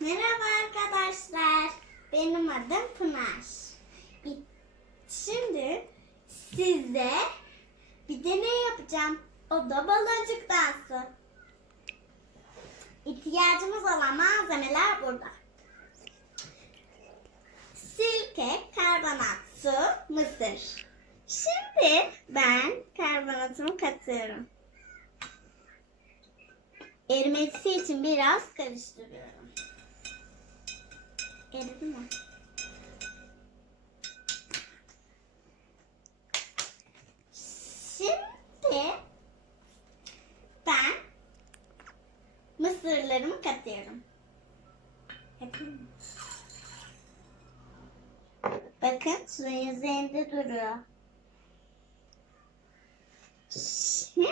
Merhaba arkadaşlar. Benim adım Pınar. Şimdi size bir deney yapacağım. O da baloncuk dansı. İhtiyacımız olan malzemeler burada. Silke, karbonat, su, mısır. Şimdi ben karbonatımı katıyorum. Erimesi için biraz karıştırıyorum. Eridi mi? Şimdi ben mısırlarımı katıyorum. Yapayım mı? Bakın suyun üzerinde duruyor. Şimdi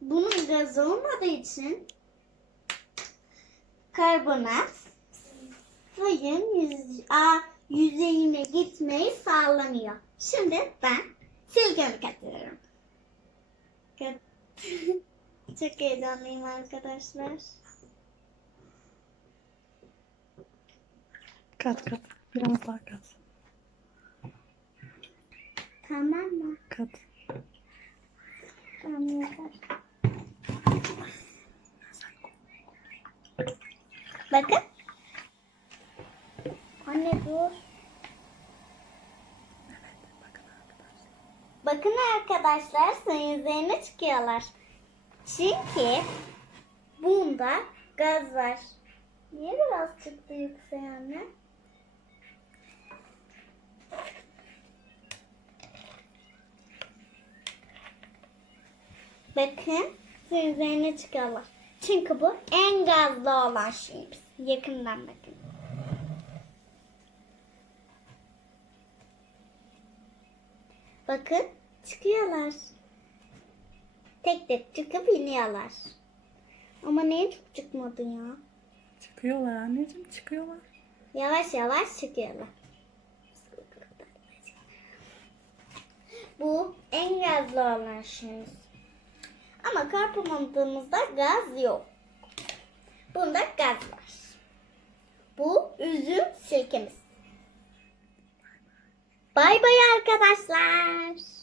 bunun gaz olmadığı için karbonat suyun yüz, a, yüzeyine gitmeyi sağlamıyor. Şimdi ben silkemi katıyorum. Kat- Çok heyecanlıyım arkadaşlar. Kat kat. Biraz daha kat. Tamam mı? Kat. Tamam yeter. Bakın. Anne dur. Bakın arkadaşlar suyun çıkıyorlar. Çünkü bunda gaz var. Niye biraz çıktı yükseğe anne? Bakın suyun çıkıyorlar. Çünkü bu en gazlı olan şeyimiz. Yakından bakın. Bakın çıkıyorlar. Tek tek çıkıp iniyorlar. Ama niye çok çıkmadı ya? Çıkıyorlar anneciğim çıkıyorlar. Yavaş yavaş çıkıyorlar. Bu en gazlı olan şeyimiz. Ama karpuzumuzda gaz yok. Bunda gaz var. Bu üzüm sirkemiz. Bay bay arkadaşlar.